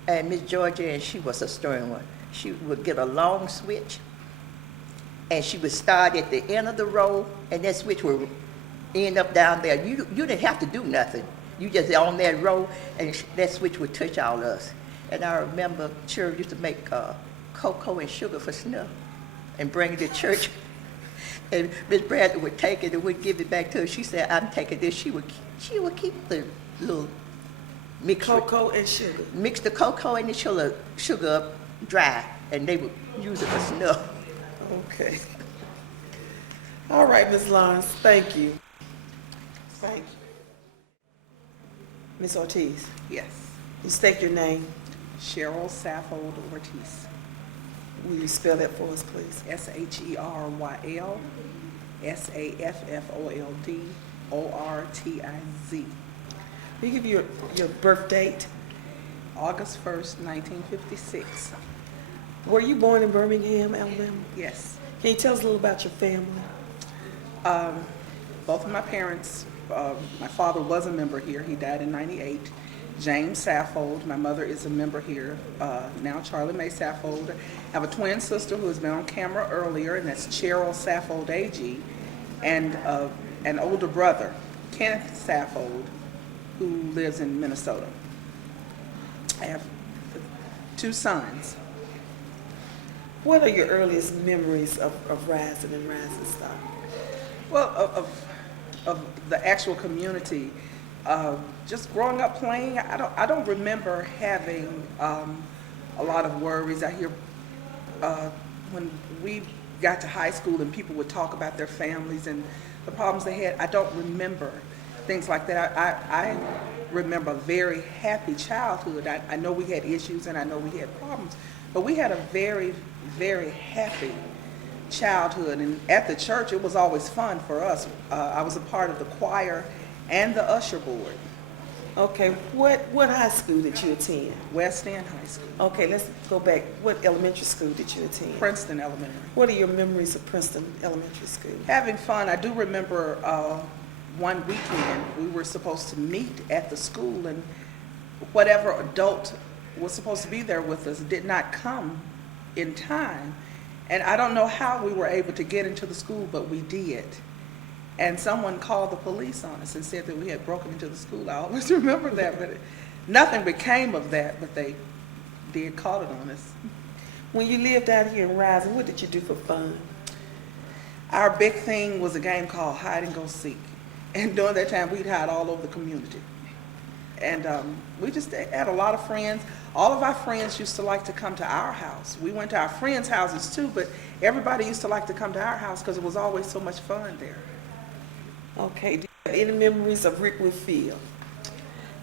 And Miss Georgia, and she was a stern one, she would get a long switch, and she would start at the end of the row, and that switch would end up down there. You didn't have to do nothing. You just on that row, and that switch would touch all of us. And I remember church used to make cocoa and sugar for Snuff and bring it to church. And Miss Bradley would take it and would give it back to her. She said, I'm taking this. She would keep the little mixture. Cocoa and sugar. Mix the cocoa and the sugar up dry, and they would use it for Snuff. Okay. All right, Ms. Lawrence, thank you. Thank you. Ms. Ortiz, Yes, you state your name. Cheryl Saffold Ortiz, Will you spell that for us, please? Sheryl Saffold Ortiz, Will you give your birth date? August 1st, 1956. Were you born in Birmingham, Alabama? Yes. Can you tell us a little about your family? Both of my parents, my father was a member here. He died in '98. James Saffold, my mother is a member here, now Charlie Mae Saffold. I have a twin sister who has been on camera earlier, and that's Cheryl Saffold AG. And an older brother, Kenneth Saffold, who lives in Minnesota. I have 2 sons. What are your earliest memories of Rising and Rising Star? Well, of the actual community, just growing up playing, I don't remember having a lot of worries. I hear when we got to high school and people would talk about their families and the problems they had, I don't remember things like that. I remember a very happy childhood. I know we had issues and I know we had problems, but we had a very, very happy childhood. And at the church, it was always fun for us. I was a part of the choir and the usher board. Okay, what high school did you attend? West End High School, Okay, let's go back. What elementary school did you attend? Princeton Elementary. What are your memories of Princeton Elementary School? Having fun. I do remember one weekend we were supposed to meet at the school, and whatever adult was supposed to be there with us did not come in time. And I don't know how we were able to get into the school, but we did. And someone called the police on us and said that we had broken into the school. I always remember that, but nothing became of that, but they did call it on us. When you lived out here in Rising, what did you do for fun? Our big thing was a game called hide and go seek. And during that time, we'd hide all over the community. And we just had a lot of friends. All of our friends used to like to come to our house. We went to our friends' houses too, but everybody used to like to come to our house because it was always so much fun there. Okay, do you have any memories of Rickwood Field?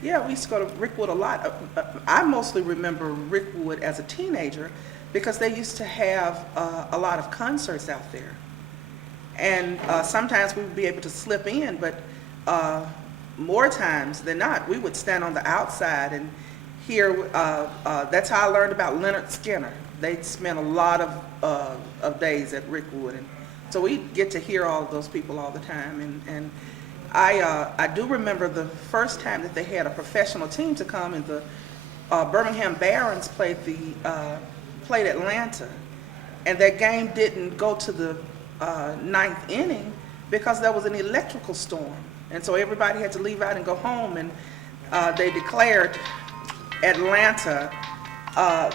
Yeah, we used to go to Rickwood a lot. I mostly remember Rickwood as a teenager because they used to have a lot of concerts out there. And sometimes we would be able to slip in, but more times than not, we would stand on the outside and hear, that's how I learned about Leonard Skinner. They spent a lot of days at Rickwood, and so we get to hear all of those people all the time. And I do remember the first time that they had a professional team to come, and the Birmingham Barons played Atlanta, and that game didn't go to the 9th inning because there was an electrical storm, and so everybody had to leave out and go home, and they declared Atlanta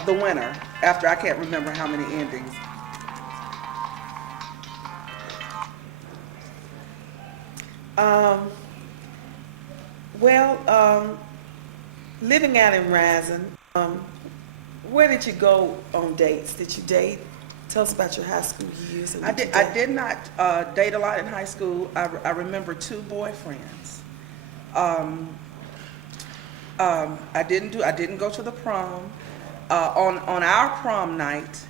the winner after I can't remember how many endings. Living out in Rising, where did you go on dates? Did you date? Tell us about your high school years. And I what you did not date a lot in high school. I remember 2 boyfriends. I didn't go to the prom. On our prom night,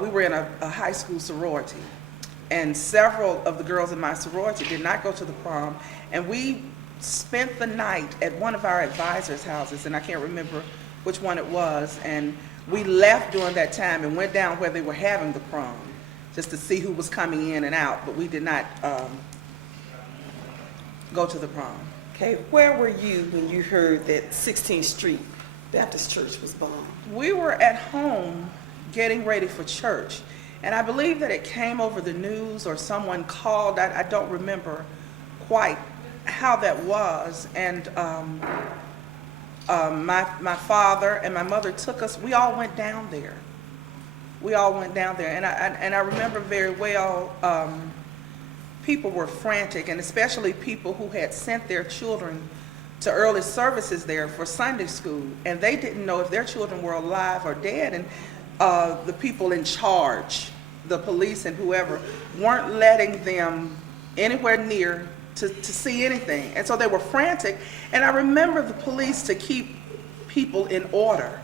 we were in a high school sorority, and several of the girls in my sorority did not go to the prom, and we spent the night at one of our advisors' houses, and I can't remember which one it was, and we left during that time and went down where they were having the prom just to see who was coming in and out, but we did not go to the prom. Okay, where were you when you heard that 16th Street Baptist Church was bombed? We were at home getting ready for church, and I believe that it came over the news or someone called. I don't remember quite how that was, and my father and my mother took us. We all went down there. And I remember very well. People were frantic, and especially people who had sent their children to early services there for Sunday school, and they didn't know if their children were alive or dead, and the people in charge, the police and whoever, weren't letting them anywhere near to see anything. And so they were frantic, and I remember the police, to keep people in order,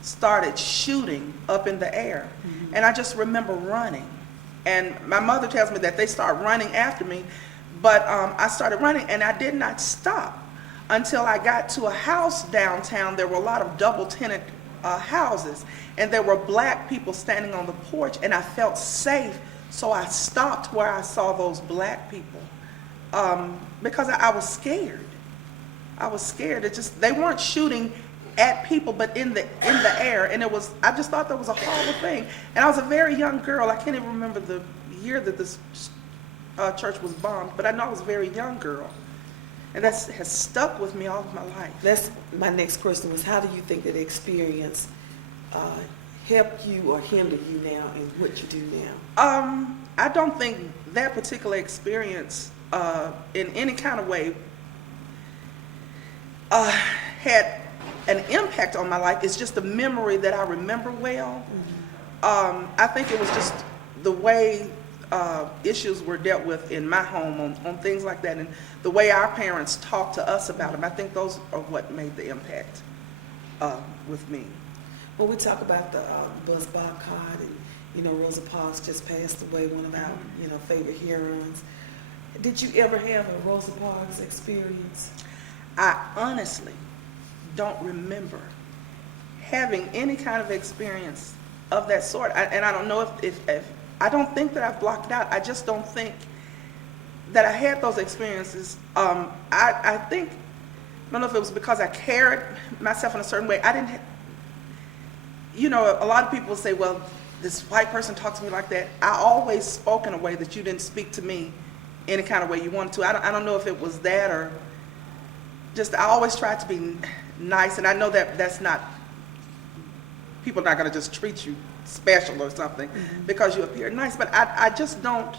started shooting up in the air. And I just remember running. And my mother tells me that they started running after me, but I started running, and I did not stop until I got to a house downtown. There were a lot of double-tenant houses, and there were black people standing on the porch, and I felt safe, so I stopped where I saw those black people because I was scared. I was scared. They weren't shooting at people, but in the air, and I just thought that was a horrible thing. And I was a very young girl. I can't even remember the year that this church was bombed, but I know I was a very young girl. And that has stuck with me all of my life. That's, my next question was, how do you think that experience helped you or hindered you now in what you do now? I don't think that particular experience in any kind of way had an impact on my life. It's just a memory that I remember well. I think it was just the way issues were dealt with in my home on things like that, and the way our parents talked to us about them. I think those are what made the impact with me. When we talk about the bus boycott, and you know, Rosa Parks just passed away, one of our favorite heroines. Did you ever have a Rosa Parks experience? I honestly don't remember having any kind of experience of that sort. And I don't know if I don't think that I've blocked it out. I just don't think that I had those experiences. I think, I don't know if it was because I carried myself in a certain way. I didn't, a lot of people say, well, this white person talks to me like that. I always spoke in a way that you didn't speak to me any kind of way you wanted to. I don't know if it was that or just, I always tried to be nice. And I know that that's not, people are not going to just treat you special or something because you appear nice. But I just don't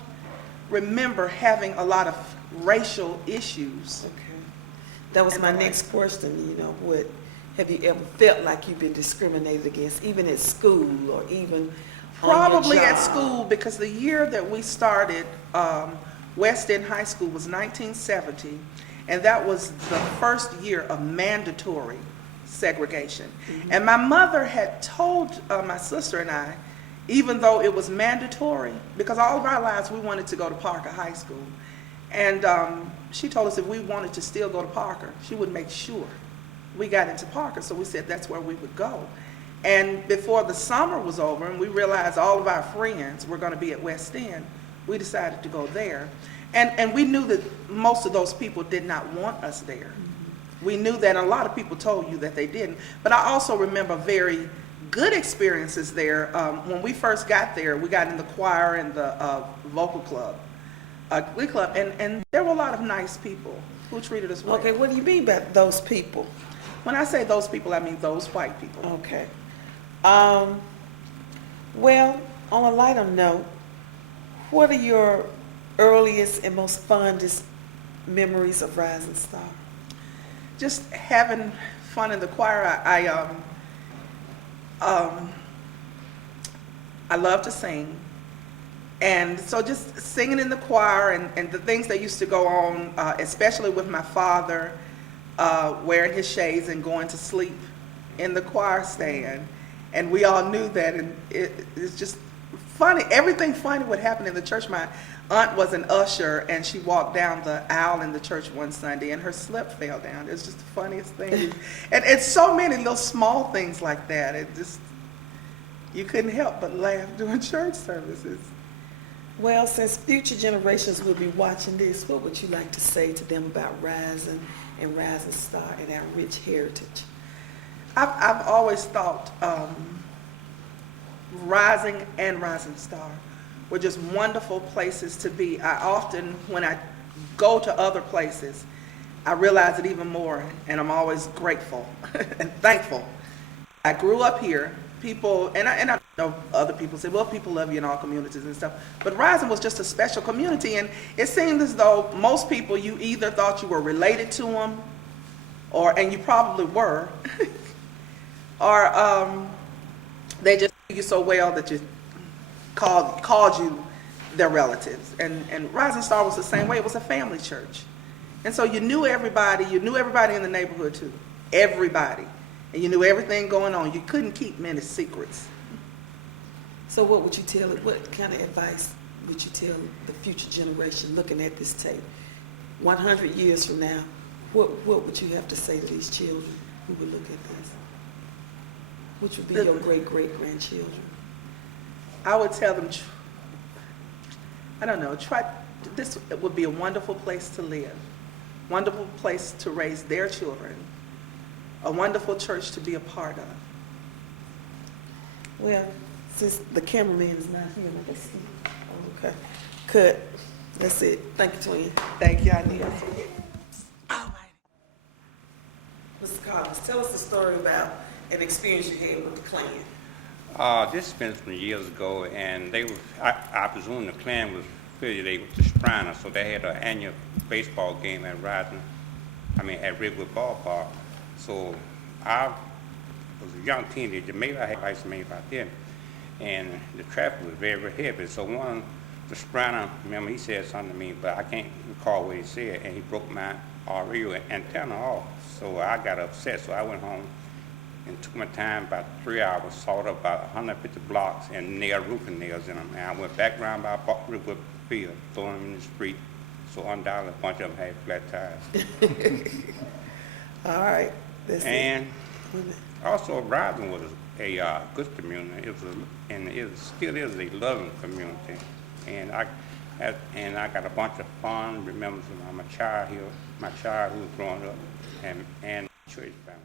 remember having a lot of racial issues. Okay. That was my next question, what have you ever felt like you've been discriminated against, even at school or even Probably on your at job? school, because the year that we started West End High School was 1970, and that was the first year of mandatory segregation. And my mother had told my sister and I, even though it was mandatory, because all of our lives we wanted to go to Parker High School, and she told us if we wanted to still go to Parker, she would make sure we got into Parker. So we said that's where we would go. And before the summer was over and we realized all of our friends were going to be at West End, we decided to go there. And we knew that most of those people did not want us there. We knew that, and a lot of people told you that they didn't. But I also remember very good experiences there. When we first got there, we got in the choir and the vocal club, glee club, and there were a lot of nice people who treated us well. Okay, what do you mean by those people? When I say those people, I mean those white people. Okay. Well, on a lighter note, what are your earliest and most fondest memories of Rising Star? Just having fun in the choir. I love to sing. And so just singing in the choir and the things that used to go on, especially with my father wearing his shades and going to sleep in the choir stand. And we all knew that, and it's just funny. Everything funny would happen in the church. My aunt was an usher, and she walked down the aisle in the church one Sunday, and her slip fell down. It was just the funniest thing. And it's so many little small things like that. It just, you couldn't help but laugh during church services. Well, since future generations will be watching this, what would you like to say to them about Rising and Rising Star and our rich heritage? I've always thought Rising and Rising Star were just wonderful places to be. I often, when I go to other places, I realize it even more, and I'm always grateful and thankful. I grew up here. People, and I know other people say, well, people love you in all communities and stuff, but Rising was just a special community, and it seemed as though most people, you either thought you were related to them, and you probably were, or they just knew you so well that you called you their relatives. And Rising Star was the same way. It was a family church. And so you knew everybody in the neighborhood too. Everybody. And you knew everything going on. You couldn't keep many secrets. So what would you tell it? What kind of advice would you tell the future generation looking at this tape? 100 years from now, what would you have to say to these children who would look at this? Which would be your great-great-grandchildren? I would tell them, this would be a wonderful place to live, wonderful place to raise their children, a wonderful church to be a part of. Well, since the cameraman is not here, let us see. Okay. Cut. That's it. Thank you, Twin. Thank you, Anita. Mr. Collins, tell us the story about an experience you had with the Klan. This has been some years ago, and I presume the Klan was affiliated with the Shriners, so they had an annual baseball game at at Redwood Ballpark. So I was a young teenager, maybe I had ice maybe about then, and the traffic was very, very heavy. So the Shriner, remember, he said something to me, but I can't recall what he said, and he broke my radio antenna off. So I got upset, so I went home and took my time, about 3 hours, sawed up about 150 blocks and nailed roofing nails in them. And I went back around by Redwood Field, throwing them in the street. So undoubtedly, a bunch of them had flat tires. All right. That's And it. also, Rising was a good community. It still is a loving community. And I got a bunch of fond remembrance of my childhood, who was growing up, and church family.